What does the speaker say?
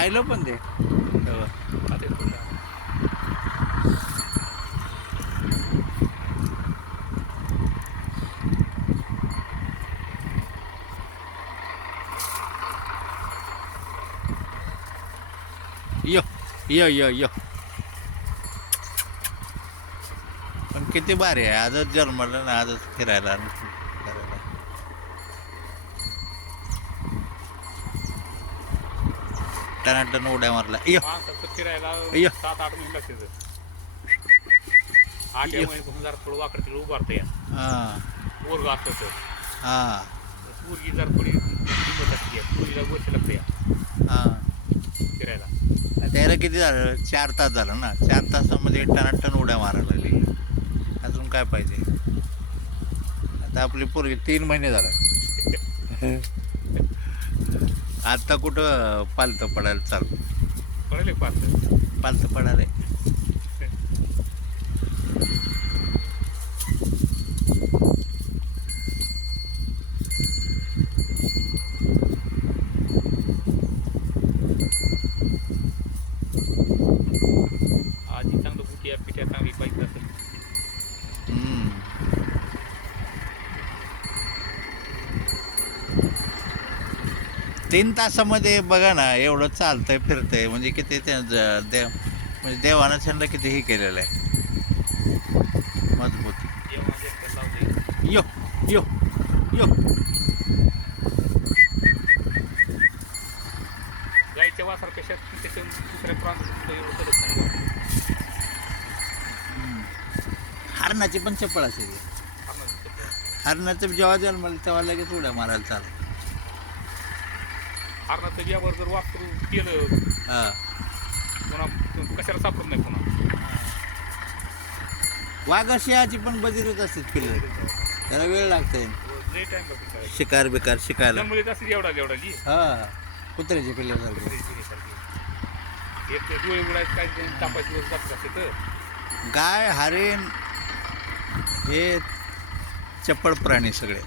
खायला पण दे तेव्हा. खाते थोडं. यो यो यो यो. पण किती भारी आहे, आजच जन्मलं ना, आजच फिरायला आणि करायला. टनाटन उड्या मारला. यो माणसाचं फिरायला अय्यो. 7-8 महिने लागते. 8 महिन्यापासून जरा थोडं वाकडं तिकडे उभारतं या हां पोरग असतं तर हां पोरगी जरा थोडी हिंमत लागते, पोरीला वर्ष लागतं या हां. फिरायला. त्याला किती झालं, 4 तास झालं ना, 4 तासामध्ये टनाटन उड्या मारायला लागली. अजून काय पाहिजे. आता आपली पोरगी 3 महिने झाला. आता कुठं पालतं पडायला चालू. कळले पाहतं पालतं पडायला. आजी चांगलं बुटिया पिट्या चांगली पाहिजे असेल. 3 तासामध्ये बघा ना, एवढं चालतंय फिरतंय म्हणजे किती ते म्हणजे देवानं त्यांना किती हे केलेलं आहे मजबूत. जेव्हा लेकर लावले यो यो यो. गायच्या वासरापेक्षा त्याच्या दुसऱ्या प्रांतात एवढं करत नाही. हरणाची पण चप्पल असेल. हरणाचं जेव्हा जन्मलं तेव्हा लगेच उड्या मारायला चालू. हरणाचं बियावर जर वापरू केलं हां. पुन्हा कशाला सापडत नाही पुन्हा. वाघा शियाची पण बदिरच असते पिल्लं, त्याला वेळ लागतंय लई टाइम लागतो शिकार बिकार शिकायला. जन्मले असते एवढा एवढाली हां कुत्र्याची पिल्लं झाली. एक डोळे उडायचं काय तापायची दिवस जात असते तर गाय हरिण हे चप्पळ प्राणी सगळे.